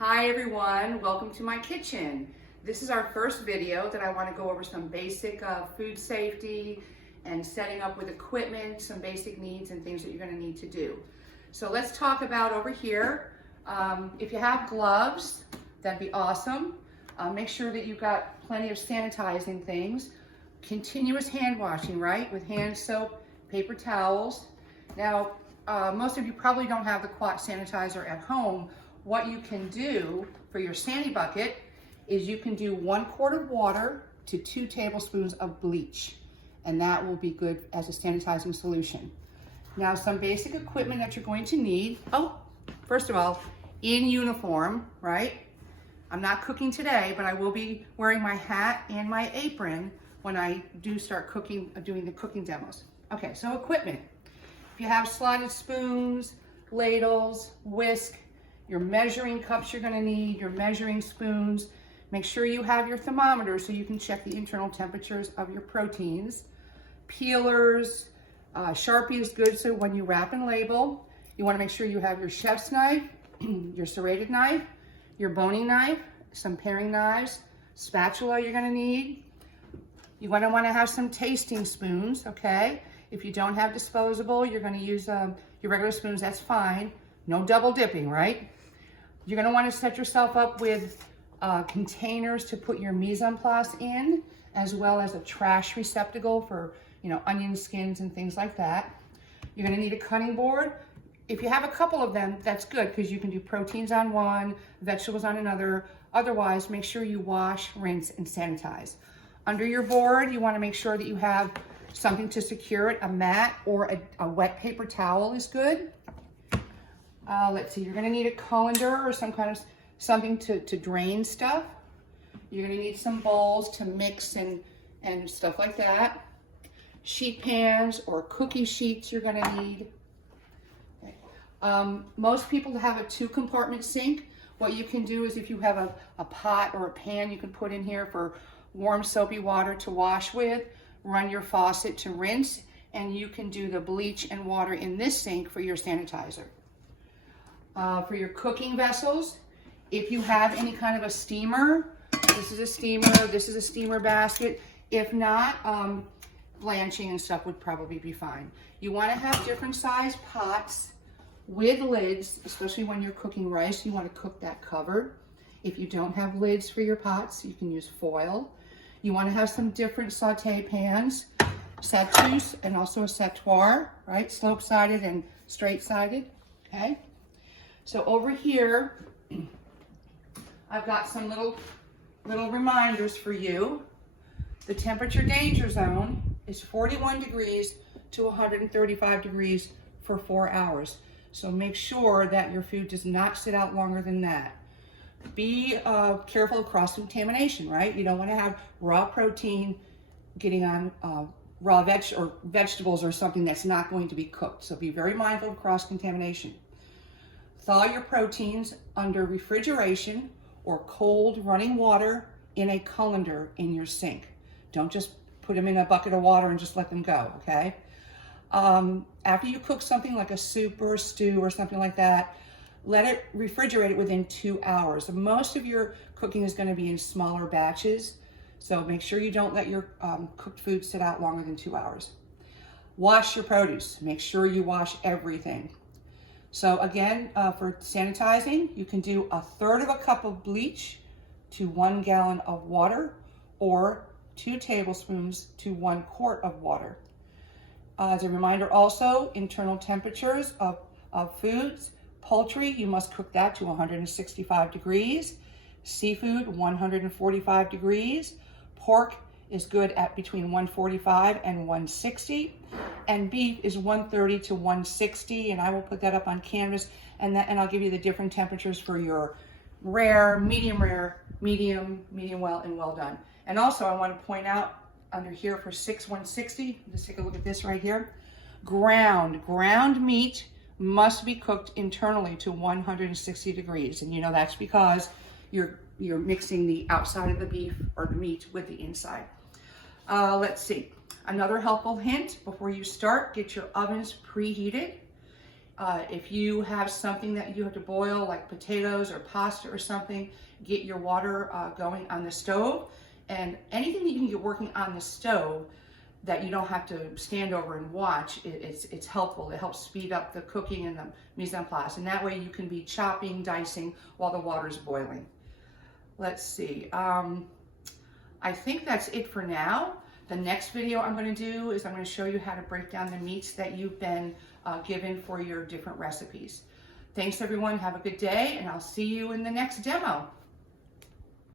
Hi everyone, welcome to my kitchen. This is our first video that I want to go over some basic food safety and setting up with equipment, some basic needs and things that you're going to need to do. So let's talk about over here. If you have gloves, that'd be awesome. Make sure that you've got plenty of sanitizing things. Continuous hand washing, right? With hand soap, paper towels. Now, most of you probably don't have the quat sanitizer at home. What you can do for your sandy bucket is you can do 1 quart of water to 2 tablespoons of bleach, and that will be good as a sanitizing solution. Now, some basic equipment that you're going to need. Oh, first of all, in uniform, right? I'm not cooking today, but I will be wearing my hat and my apron when I do start cooking, doing the cooking demos. Okay, so equipment. If you have slotted spoons, ladles, whisk, your measuring cups you're gonna need, your measuring spoons. Make sure you have your thermometer so you can check the internal temperatures of your proteins. Peelers, Sharpie is good, so when you wrap and label, you wanna make sure you have your chef's knife, your serrated knife, your boning knife, some paring knives, spatula you're gonna need. You're gonna wanna have some tasting spoons, okay? If you don't have disposable, you're gonna use your regular spoons, that's fine. No double dipping, right? You're gonna wanna set yourself up with containers to put your mise en place in, as well as a trash receptacle for, onion skins and things like that. You're gonna need a cutting board. If you have a couple of them, that's good, because you can do proteins on one, vegetables on another. Otherwise, make sure you wash, rinse, and sanitize. Under your board, you wanna make sure that you have something to secure it. A mat or a wet paper towel is good. Let's see, you're gonna need a colander or some kind of something to drain stuff. You're gonna need some bowls to mix and stuff like that. Sheet pans or cookie sheets you're gonna need. Okay. Most people have a 2-compartment sink. What you can do is if you have a pot or a pan you can put in here for warm soapy water to wash with, run your faucet to rinse, and you can do the bleach and water in this sink for your sanitizer. For your cooking vessels, if you have any kind of a steamer, this is a steamer basket. If not, blanching and stuff would probably be fine. You want to have different size pots with lids, especially when you're cooking rice. You want to cook that covered. If you don't have lids for your pots, you can use foil. You want to have some different saute pans, satous and also a sautoir, right? Slope-sided and straight-sided, okay? So over here, I've got some little reminders for you. The temperature danger zone is 41 degrees to 135 degrees for 4 hours. So make sure that your food does not sit out longer than that. Be careful of cross-contamination, right? You don't want to have raw protein getting on raw vegetables or something that's not going to be cooked. So be very mindful of cross-contamination. Thaw your proteins under refrigeration or cold running water in a colander in your sink. Don't just put them in a bucket of water and just let them go, okay? After you cook something like a soup or a stew or something like that, let it refrigerate it within 2 hours. Most of your cooking is going to be in smaller batches, so make sure you don't let your cooked food sit out longer than 2 hours. Wash your produce. Make sure you wash everything. So again, for sanitizing, you can do 1/3 cup of bleach to 1 gallon of water, or 2 tablespoons to 1 quart of water. As a reminder also, internal temperatures of foods. Poultry, you must cook that to 165 degrees. Seafood, 145 degrees. Pork is good at between 145 and 160. And beef is 130 to 160, and I will put that up on canvas, and I'll give you the different temperatures for your rare, medium, medium well, and well done. And also I want to point out under here for 160, let's take a look at this right here. Ground meat must be cooked internally to 160 degrees, and that's because you're mixing the outside of the beef or the meat with the inside. Let's see. Another helpful hint before you start, get your ovens preheated. If you have something that you have to boil, like potatoes or pasta or something, get your water going on the stove. And anything that you can get working on the stove that you don't have to stand over and watch, it's helpful. It helps speed up the cooking and the mise en place. And that way you can be chopping, dicing while the water's boiling. Let's see. I think that's it for now. The next video I'm going to do is I'm going to show you how to break down the meats that you've been given for your different recipes. Thanks everyone. Have a good day, and I'll see you in the next demo.